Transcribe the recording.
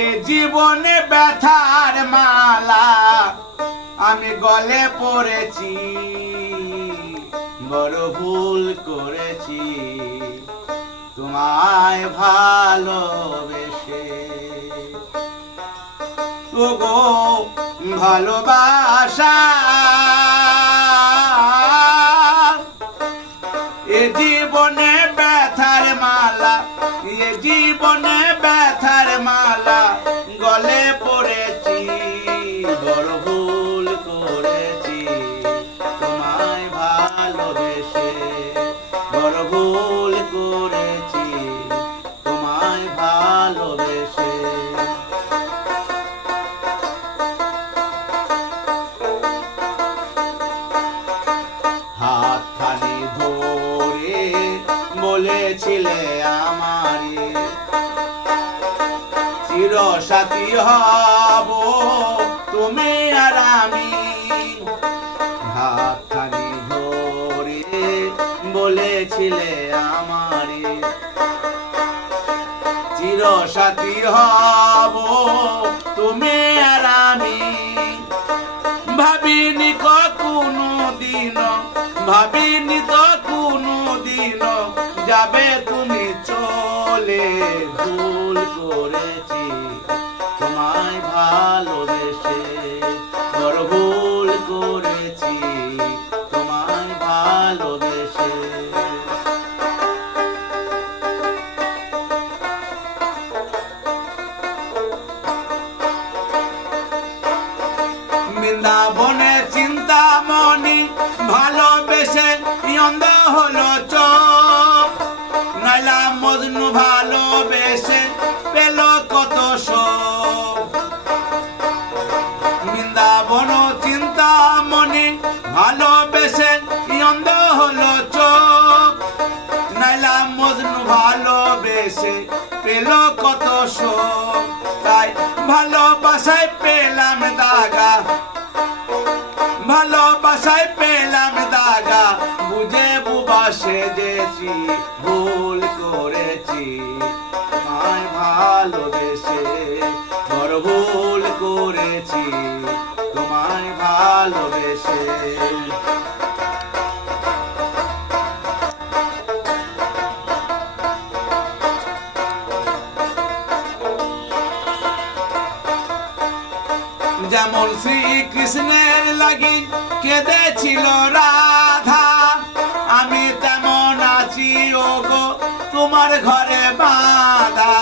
এ জীবনে ব্যথার মালা আমি গলে পড়েছি, বড় ভুল করেছি তোমায় ভালোবেসে। ওগো ভালোবাসা এ জীবনে ব্যথার মালা, এ জীবনে ব্যথার মালা গলে পড়েছি, বড় ভুল করেছি তোমায় ভালোবেসে, বড় ভুল করেছি তোমায় ভালোবেসে। হাতখানি ধরে বলেছিলে আমারে চিরসাথী হব তুমি আর আমি, হাতখানি ধরে বলেছিলে আমারে চিরসাথী হব তুমি আর আমি। ভাবিনি কোনো দিন, ভাবিনি তো কোনো দিন যাবে তুমি চলে, ভুল করেছি তোমায় ভালোবেসে, বড় ভুল করেছি তোমায় ভালোবেসে। বৃন্দাবনে চিন্তামণি ভালোবেসে অন্ধ হলো চোখ, নাইলা মজনু ভালোবেসে পেল কত শোক। বৃন্দাবন চিন্তামণি ভালোবেসে অন্ধ হলো চোখ, নাইলা মজনু ভালোবেসে পেল কত শোক। তাই ভালোবাসায় পেলাম দাগা, ভালোবাসায় পেলাম দাগা, বুঝে বুবা সেজেছি, ভুল করেছি তোমায় ভালোবেসে, বড় ভুল করেছি তোমায় ভালোবেসে। যেমন শ্রীকৃষ্ণের লাগি কেঁদেছিল রাধা, আমি তেমন আছি ওগো তোমার ঘরে বাঁধা।